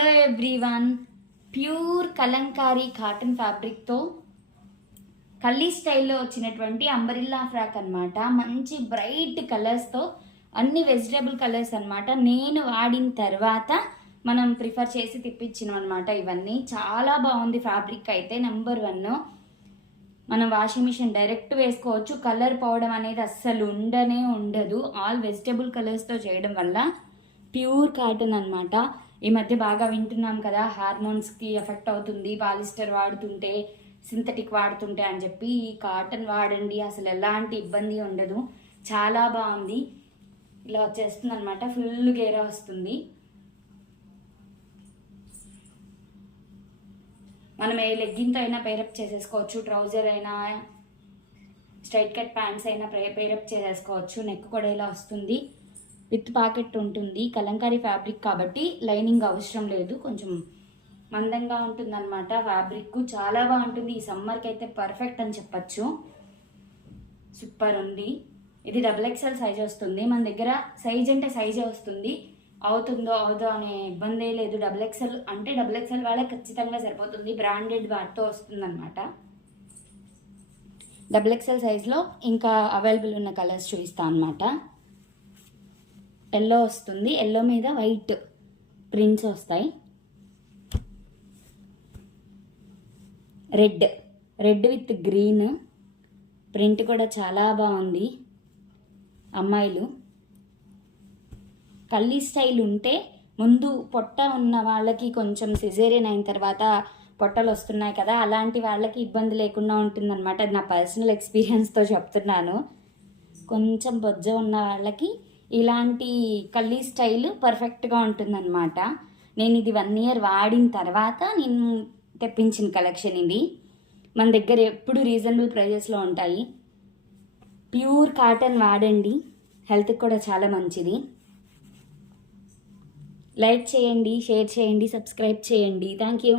Hello everyone, pure Kalamkari cotton ఫ్యాబ్రిక్తో కల్లీ స్టైల్లో వచ్చినటువంటి అంబరిల్లా ఫ్రాక్ అనమాట. మంచి బ్రైట్ కలర్స్తో అన్ని వెజిటేబుల్ కలర్స్ అనమాట. నేను వాడిన తర్వాత మనం ప్రిఫర్ చేసి తెప్పించినాం అనమాట. ఇవన్నీ చాలా బాగుంది. ఫ్యాబ్రిక్ అయితే నెంబర్ 1. మనం వాషింగ్ మిషన్ డైరెక్ట్ వేసుకోవచ్చు. కలర్ పోవడం అనేది అస్సలు ఉండదు. ఆల్ వెజిటేబుల్ కలర్స్తో చేయడం వల్ల ప్యూర్ కాటన్ అనమాట. ఈ మధ్య బాగా వింటున్నాం కదా, హార్మోన్స్కి ఎఫెక్ట్ అవుతుంది పాలిస్టర్ వాడుతుంటే, సింథటిక్ వాడుతుంటే అని చెప్పి. ఈ కాటన్ వాడండి, అసలు ఎలాంటి ఇబ్బంది ఉండదు. చాలా బాగుంది. ఇలా వచ్చేస్తుంది అనమాట. ఫుల్ గేరా వస్తుంది. మనం ఏ లెగ్గిన్తో అయినా పేరప్ చేసేసుకోవచ్చు. ట్రౌజర్ అయినా, స్ట్రైట్ కట్ ప్యాంట్స్ అయినా పేరప్ చేసేసుకోవచ్చు. నెక్ కూడా ఇలా వస్తుంది. విత్ పాకెట్ ఉంటుంది. కలంకారీ ఫ్యాబ్రిక్ కాబట్టి లైనింగ్ అవసరం లేదు. కొంచెం మందంగా ఉంటుంది అనమాట. ఫ్యాబ్రిక్ చాలా బాగుంటుంది. ఈ సమ్మర్కి అయితే పర్ఫెక్ట్ అని చెప్పచ్చు. సూపర్ ఉంది. ఇది XXL సైజ్ వస్తుంది. మన దగ్గర సైజ్ అంటే సైజే వస్తుంది. అవుతుందో అవదో అనే ఇబ్బందే లేదు. XXL అంటే XXL వాళ్ళకి ఖచ్చితంగా సరిపోతుంది. బ్రాండెడ్ వాటితో వస్తుంది అనమాట. XXL సైజ్లో ఇంకా అవైలబుల్ ఉన్న కలర్స్ చూపిస్తాను అనమాట. ఎల్లో వస్తుంది. ఎల్లో మీద వైట్ ప్రింట్స్ వస్తాయి. రెడ్ విత్ గ్రీన్ ప్రింట్ కూడా చాలా బాగుంది. అమ్మాయిలు కల్లీ స్టైల్ ఉంటే ముందు పొట్ట ఉన్న వాళ్ళకి కొంచెం సిజేరియన్ అయిన తర్వాత పొట్టలు వస్తున్నాయి కదా, అలాంటి వాళ్ళకి ఇబ్బంది లేకుండా ఉంటుందన్నమాట. అది నా పర్సనల్ ఎక్స్పీరియన్స్తో చెప్తున్నాను. కొంచెం బొజ్జ ఉన్న వాళ్ళకి ఇలాంటి కల్లీ స్టైల్ పర్ఫెక్ట్గా ఉంటుందన్నమాట. నేను ఇది 1 year వాడిన తర్వాత నేను తెప్పించిన కలెక్షన్ ఇది. మన దగ్గర ఎప్పుడు రీజనబుల్ ప్రైజెస్లో ఉంటాయి. ప్యూర్ కాటన్ వాడండి, హెల్త్కి కూడా చాలా మంచిది. లైక్ చేయండి, షేర్ చేయండి, సబ్స్క్రైబ్ చేయండి. Thank you.